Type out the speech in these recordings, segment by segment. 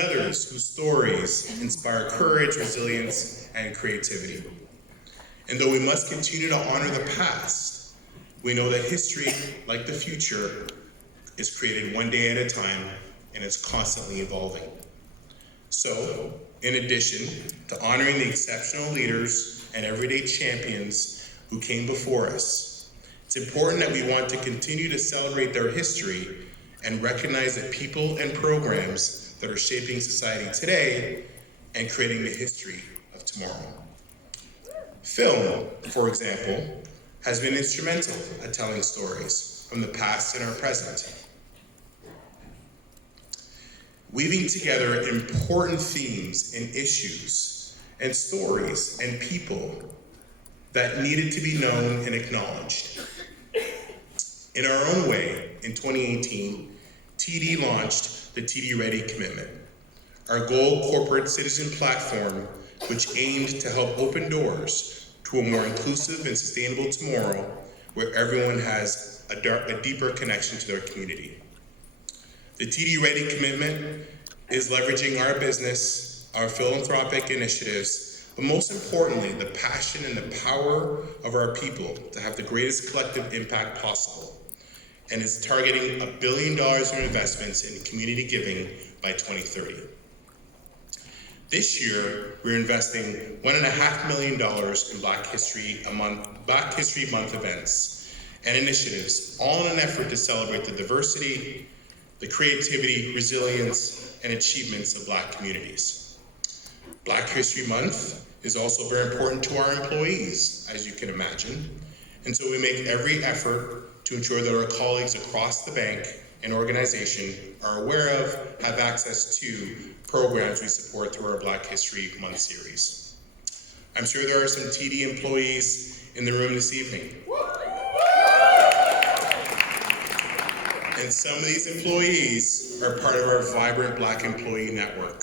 others whose stories inspire courage, resilience, and creativity. And though we must continue to honor the past, we know that history, like the future, is created one day at a time and is constantly evolving. So, in addition to honoring the exceptional leaders and everyday champions who came before us, it's important that we want to continue to celebrate their history and recognize the people and programs that are shaping society today and creating the history of tomorrow. Film, for example, has been instrumental at telling stories from the past and our present, weaving together important themes and issues and stories and people that needed to be known and acknowledged. In our own way, in 2018, TD launched the TD Ready Commitment, our goal corporate citizen platform which aimed to help open doors to a more inclusive and sustainable tomorrow where everyone has a deeper connection to their community. The TD Ready Commitment is leveraging our business, our philanthropic initiatives, but most importantly, the passion and the power of our people to have the greatest collective impact possible, and is targeting $1 billion in investments in community giving by 2030. This year, we're investing $1.5 million in Black History Month events and initiatives, all in an effort to celebrate the diversity, the creativity, resilience, and achievements of Black communities. Black History Month is also very important to our employees, as you can imagine, and so we make every effort to ensure that our colleagues across the bank and organization are aware of, have access to programs we support through our Black History Month series. I'm sure there are some TD employees in the room this evening. And some of these employees are part of our vibrant Black employee network,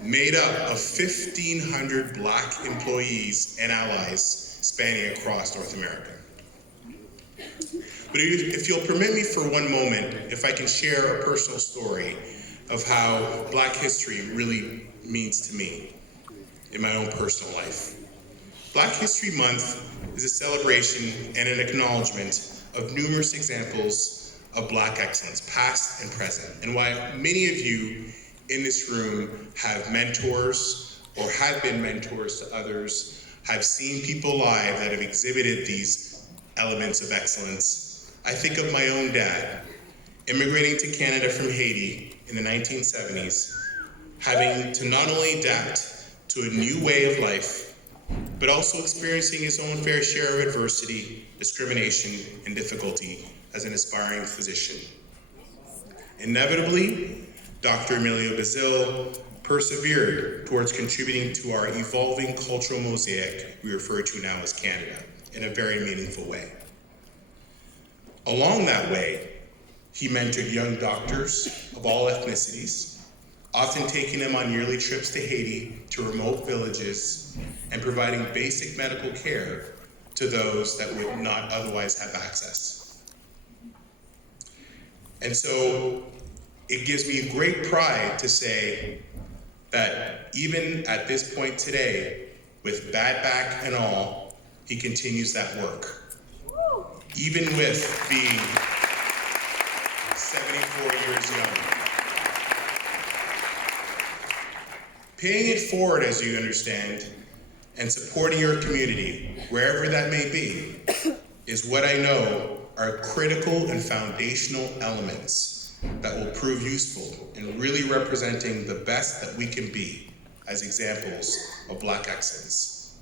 made up of 1,500 Black employees and allies spanning across North America. But if you'll permit me for one moment, if I can share a personal story of how Black history really means to me in my own personal life. Black History Month is a celebration and an acknowledgement of numerous examples of Black excellence, past and present, and why many of you in this room have mentors or have been mentors to others, have seen people live that have exhibited these elements of excellence. I think of my own dad, immigrating to Canada from Haiti in the 1970s, having to not only adapt to a new way of life, but also experiencing his own fair share of adversity, discrimination, and difficulty as an aspiring physician. Inevitably, Dr. Emilio Bazil persevered towards contributing to our evolving cultural mosaic we refer to now as Canada in a very meaningful way. Along that way, he mentored young doctors of all ethnicities, often taking them on yearly trips to Haiti to remote villages and providing basic medical care to those that would not otherwise have access. And so it gives me great pride to say that even at this point today, with bad back and all, he continues that work. Even with being 74 years young. Paying it forward, as you understand, and supporting your community, wherever that may be, is what I know are critical and foundational elements that will prove useful in really representing the best that we can be as examples of Black excellence.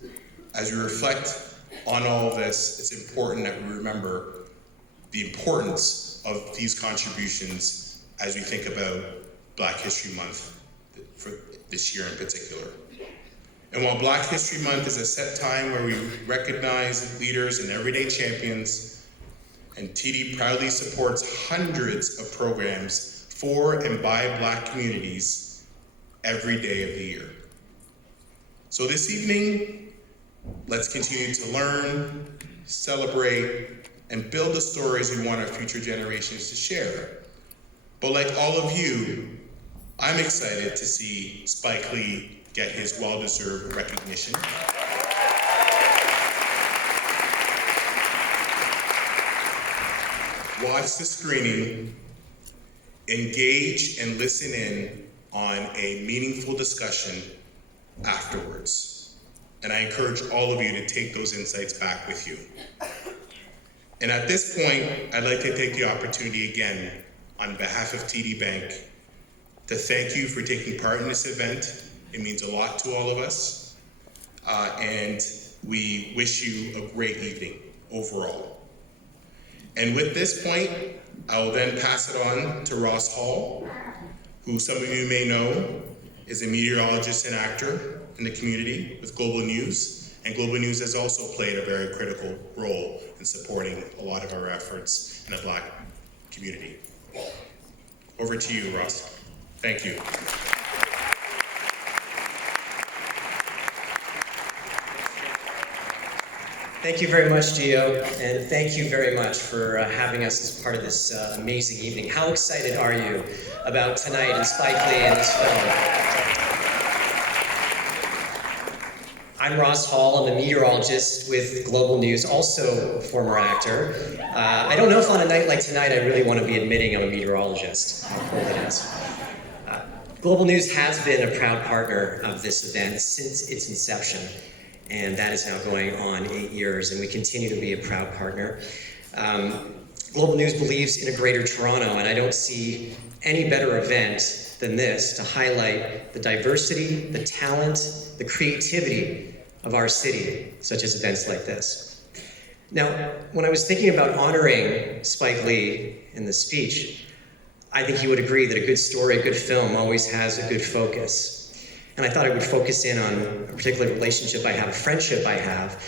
As we reflect on all of this, it's important that we remember the importance of these contributions as we think about Black History Month for this year in particular. And while Black History Month is a set time where we recognize leaders and everyday champions, and TD proudly supports hundreds of programs for and by Black communities every day of the year. So this evening, let's continue to learn, celebrate, and build the stories we want our future generations to share. But like all of you, I'm excited to see Spike Lee get his well-deserved recognition. Watch the screening, engage and listen in on a meaningful discussion afterwards. And I encourage all of you to take those insights back with you. And at this point, I'd like to take the opportunity again, on behalf of TD Bank, to thank you for taking part in this event. It means a lot to all of us. And we wish you a great evening overall. And with this point, I will then pass it on to Ross Hall, who some of you may know is a meteorologist and actor in the community with Global News. And Global News has also played a very critical role in supporting a lot of our efforts in the Black community. Over to you, Ross. Thank you. Thank you very much, Gio, and thank you very much for having us as part of this amazing evening. How excited are you about tonight and Spike Lee and this film? I'm Ross Hall. I'm a meteorologist with Global News, also a former actor. I don't know if on a night like tonight I really want to be admitting I'm a meteorologist. How cool it is. Global News has been a proud partner of this event since its inception. And that is now going on 8 years, and we continue to be a proud partner. Global News believes in a greater Toronto, and I don't see any better event than this to highlight the diversity, the talent, the creativity of our city, such as events like this. Now, when I was thinking about honoring Spike Lee in the speech, I think he would agree that a good story, a good film always has a good focus. And I thought I would focus in on a particular relationship I have, a friendship I have.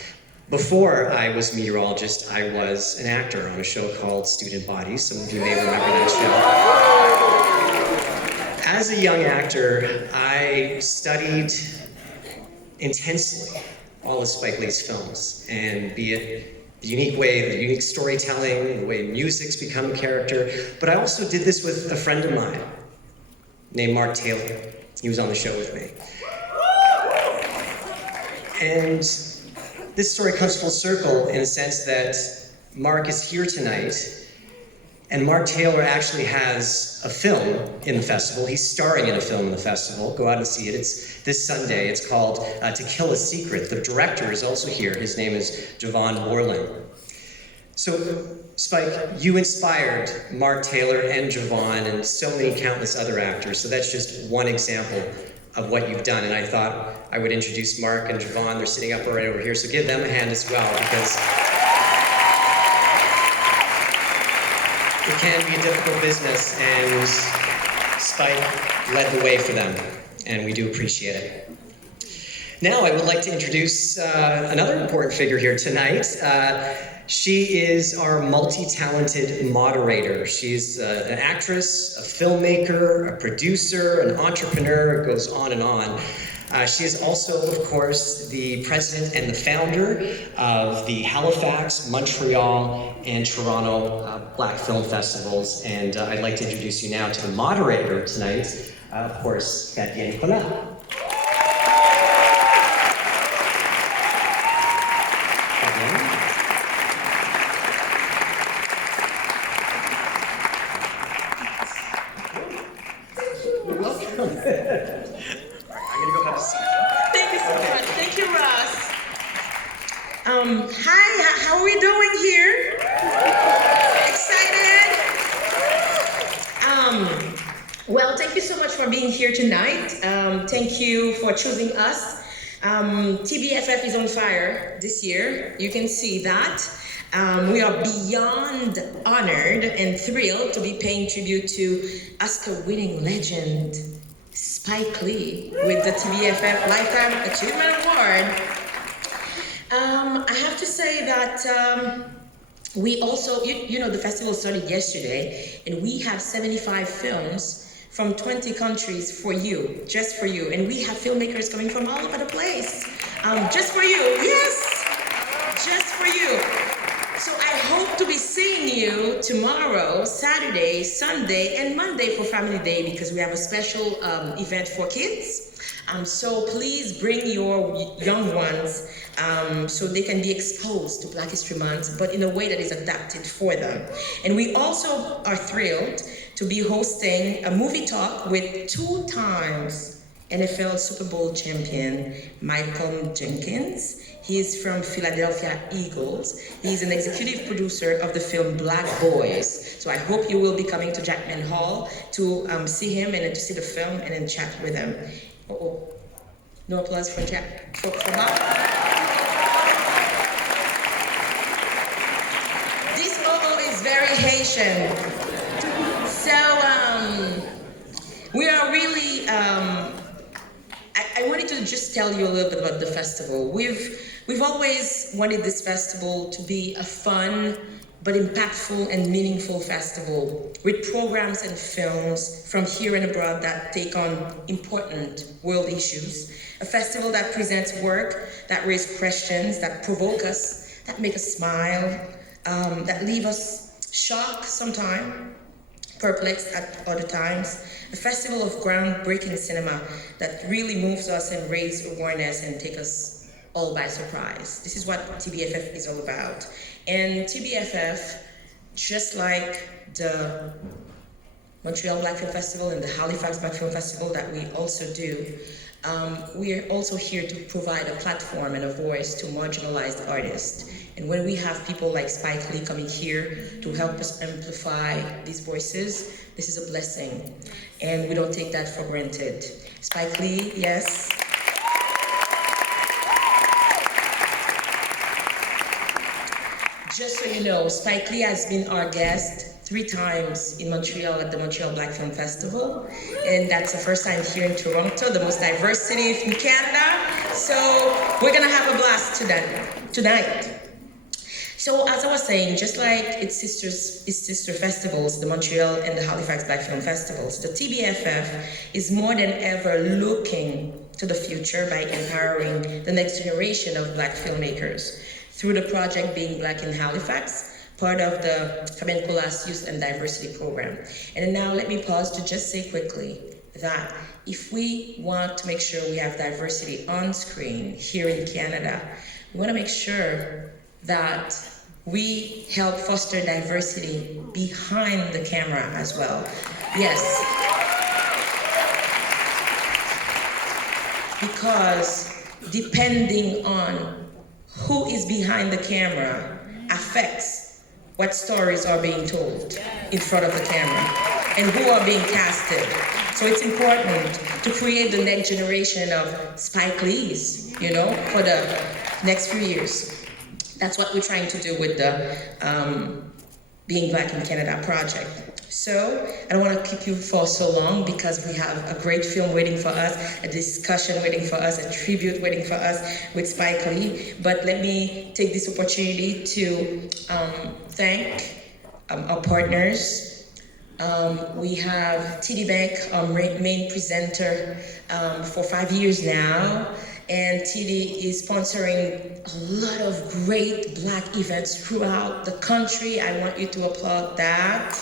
Before I was a meteorologist, I was an actor on a show called Student Bodies. Some of you may remember that show. As a young actor, I studied intensely all of Spike Lee's films, and be it the unique way, the unique storytelling, the way music's become a character. But I also did this with a friend of mine named Mark Taylor. He was on the show with me. And this story comes full circle in a sense that Mark is here tonight, and Mark Taylor actually has a film in the festival. He's starring in a film in the festival. Go out and see it. It's this Sunday. It's called To Kill a Secret. The director is also here. His name is Javon Borland. So, Spike, you inspired Mark Taylor and Javon and so many countless other actors. So that's just one example of what you've done. And I thought I would introduce Mark and Javon. They're sitting up right over here. So give them a hand as well, because it can be a difficult business, and Spike led the way for them. And we do appreciate it. Now I would like to introduce another important figure here tonight. She is our multi-talented moderator. She's an actress, a filmmaker, a producer, an entrepreneur. It goes on and on. She is also, of course, the president and the founder of the Halifax, Montreal, and Toronto Black Film Festivals. And I'd like to introduce you now to the moderator tonight, of course, Fabienne Clement. Hi, how are we doing here? Excited? Well, thank you so much for being here tonight. Thank you for choosing us. TBFF is on fire this year. You can see that. We are beyond honored and thrilled to be paying tribute to Oscar-winning legend Spike Lee with the TBFF Lifetime Achievement Award. I have to say that we also, you know, the festival started yesterday, and we have 75 films from 20 countries for you, just for you. And we have filmmakers coming from all over the place, just for you. Yes, just for you. So I hope to be seeing you tomorrow, Saturday, Sunday, and Monday for Family Day because we have a special event for kids. So please bring your young ones so they can be exposed to Black History Month, but in a way that is adapted for them. And we also are thrilled to be hosting a movie talk with 2 times NFL Super Bowl champion Michael Jenkins. He is from Philadelphia Eagles. He's an executive producer of the film Black Boys. So I hope you will be coming to Jackman Hall to see him and to see the film and then chat with him. Uh-oh. No applause for Jack. For Bob. This logo is very Haitian. So we are really, I wanted to just tell you a little bit about the festival. We've always wanted this festival to be a fun but impactful and meaningful festival with programs and films from here and abroad that take on important world issues. A festival that presents work, that raises questions, that provoke us, that make us smile, that leave us shocked sometimes, perplexed at other times. A festival of groundbreaking cinema that really moves us and raises awareness and take us all by surprise. This is what TBFF is all about. And TBFF, just like the Montreal Black Film Festival and the Halifax Black Film Festival that we also do, we are also here to provide a platform and a voice to marginalized artists. And when we have people like Spike Lee coming here to help us amplify these voices, this is a blessing. And we don't take that for granted. Spike Lee, yes. Just so you know, Spike Lee has been our guest 3 times in Montreal at the Montreal Black Film Festival. And that's the first time here in Toronto, the most diverse city in Canada. So we're gonna have a blast tonight. So as I was saying, just like its sister festivals, the Montreal and the Halifax Black Film Festivals, the TBFF is more than ever looking to the future by empowering the next generation of Black filmmakers through the project Being Black in Halifax, part of the Fabienne Colas Youth and Diversity Program. And now let me pause to just say quickly that if we want to make sure we have diversity on screen here in Canada, we want to make sure that we help foster diversity behind the camera as well. Yes. Because depending on who is behind the camera affects what stories are being told in front of the camera and who are being casted. So it's important to create the next generation of Spike Lees, for the next few years. That's what we're trying to do with the Being Black in Canada project. So I don't want to keep you for so long because we have a great film waiting for us, a discussion waiting for us, a tribute waiting for us with Spike Lee. But let me take this opportunity to thank our partners. We have TD Bank, our main presenter for 5 years now. And TD is sponsoring a lot of great Black events throughout the country. I want you to applaud that.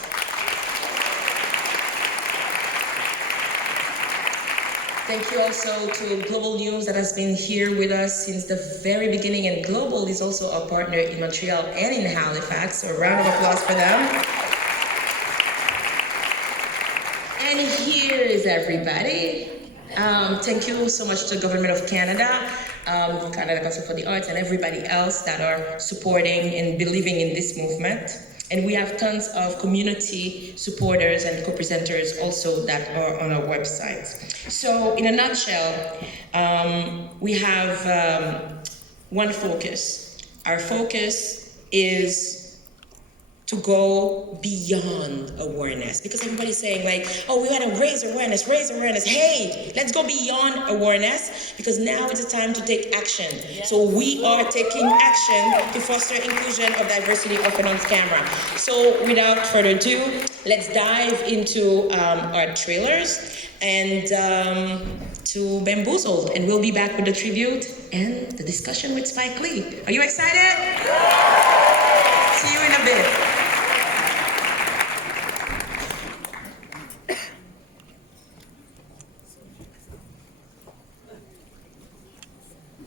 Thank you also to Global News that has been here with us since the very beginning. And Global is also a partner in Montreal and in Halifax. So a round of applause for them. And here is everybody. Thank you so much to the Government of Canada, Canada Council for the Arts, and everybody else that are supporting and believing in this movement. And we have tons of community supporters and co-presenters also that are on our website. So in a nutshell, we have one focus. Our focus is to go beyond awareness, because everybody's saying oh, we gotta raise awareness. Hey, let's go beyond awareness, because now is the time to take action. Yes. So we are taking action to foster inclusion of diversity often on camera. So without further ado, let's dive into our trailers and to Bamboozled, and we'll be back with the tribute and the discussion with Spike Lee. Are you excited? See you in a bit.